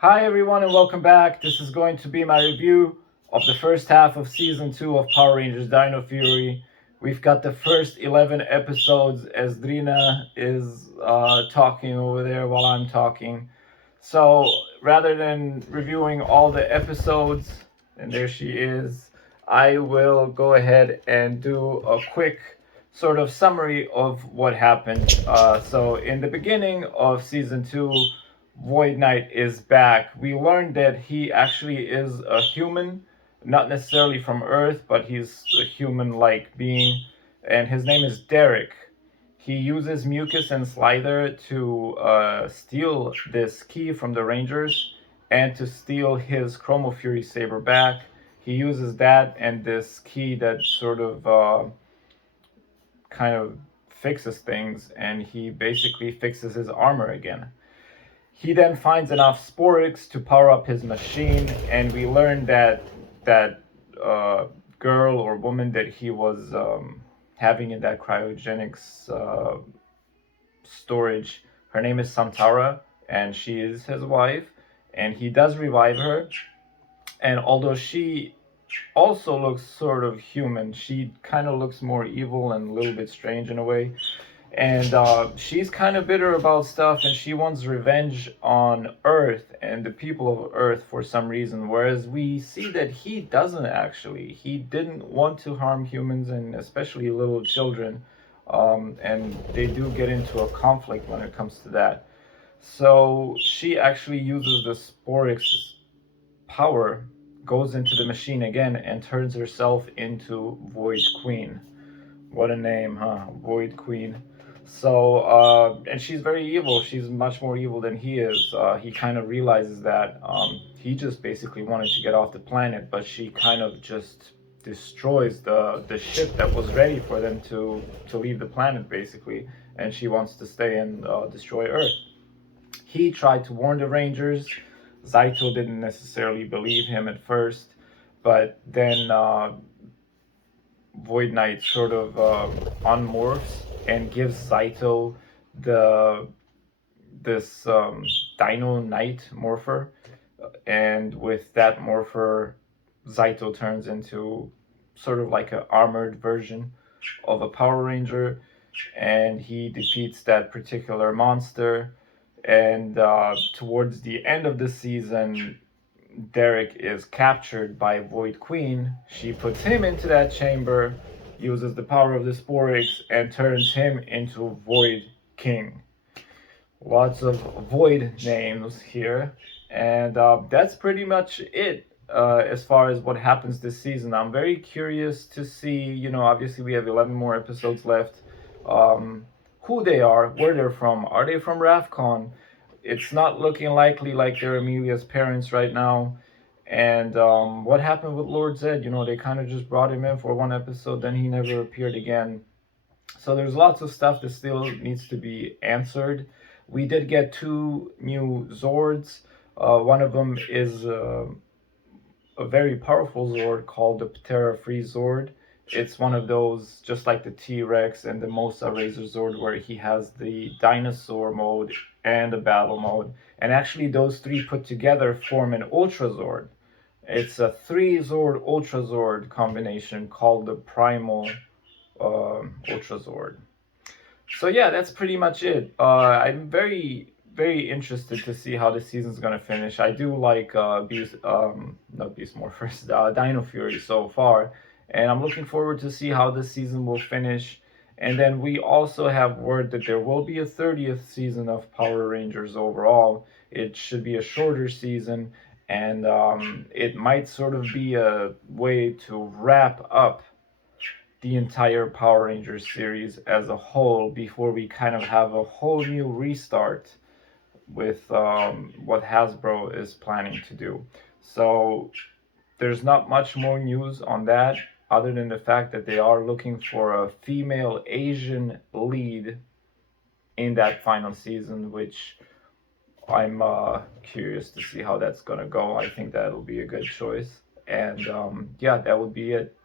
Hi everyone and welcome back. This is going to be my review of the first half of Season 2 of Power Rangers Dino Fury. We've got the first 11 episodes as Drina is talking over there while I'm talking. So rather than reviewing all the episodes, and there she is, I will go ahead and do a quick sort of summary of what happened. So in the beginning of Season 2, Void Knight is back. We learned that he actually is a human, not necessarily from Earth, but he's a human-like being, and his name is Derek. He uses Mucus and Slyther to steal this key from the Rangers and to steal his Chromo Fury saber back. He uses that and this key that sort of kind of fixes things, and he basically fixes his armor again. He then finds enough Sporix to power up his machine, and we learn that that girl or woman that he was having in that cryogenics storage, her name is Santaura, and she is his wife, and he does revive her. And although she also looks sort of human, she kind of looks more evil and a little bit strange in a way, and she's kind of bitter about stuff, and she wants revenge on Earth and the people of Earth for some reason, whereas we see that he doesn't actually. He didn't want to harm humans, and especially little children, and they do get into a conflict when it comes to that. So she actually uses the Sporix power, goes into the machine again, and turns herself into Void Queen. What a name, huh? Void Queen. So, and she's very evil. She's much more evil than he is. He kind of realizes that. He just basically wanted to get off the planet, but she kind of just destroys the ship that was ready for them to leave the planet, basically. And she wants to stay and destroy Earth. He tried to warn the Rangers. Zayto didn't necessarily believe him at first, but then Void Knight sort of unmorphs and gives Zayto this Dino Knight Morpher, and with that Morpher, Zayto turns into sort of like an armored version of a Power Ranger, and he defeats that particular monster. And towards the end of the season, Derek is captured by Void Queen. She puts him into that chamber, uses the power of the Sporix, and turns him into Void King. Lots of Void names here. And that's pretty much it as far as what happens this season. I'm very curious to see, obviously we have 11 more episodes left. Who they are, where they're from. Are they from Rafcon? It's not looking likely like they're Amelia's parents right now. And what happened with Lord Zedd? They kind of just brought him in for one episode, then he never appeared again. So there's lots of stuff that still needs to be answered. We did get 2 new Zords. One of them is a very powerful Zord called the Ptera Freeze Zord. It's one of those, just like the T-Rex and the Mosa Razor Zord, where he has the dinosaur mode and the battle mode. And actually those 3 put together form an Ultrazord. It's a 3 Zord Ultrazord combination called the Primal Ultrazord. So yeah, that's pretty much it. I'm very, very interested to see how the season's gonna finish. I do like not Beast Morphers, Dino Fury so far, and I'm looking forward to see how this season will finish. And then we also have word that there will be a 30th season of Power Rangers overall. It should be a shorter season, and it might sort of be a way to wrap up the entire Power Rangers series as a whole before we kind of have a whole new restart with what Hasbro is planning to do. So there's not much more news on that other than the fact that they are looking for a female Asian lead in that final season, which I'm curious to see how that's gonna go. I think that'll be a good choice. And yeah, that would be it.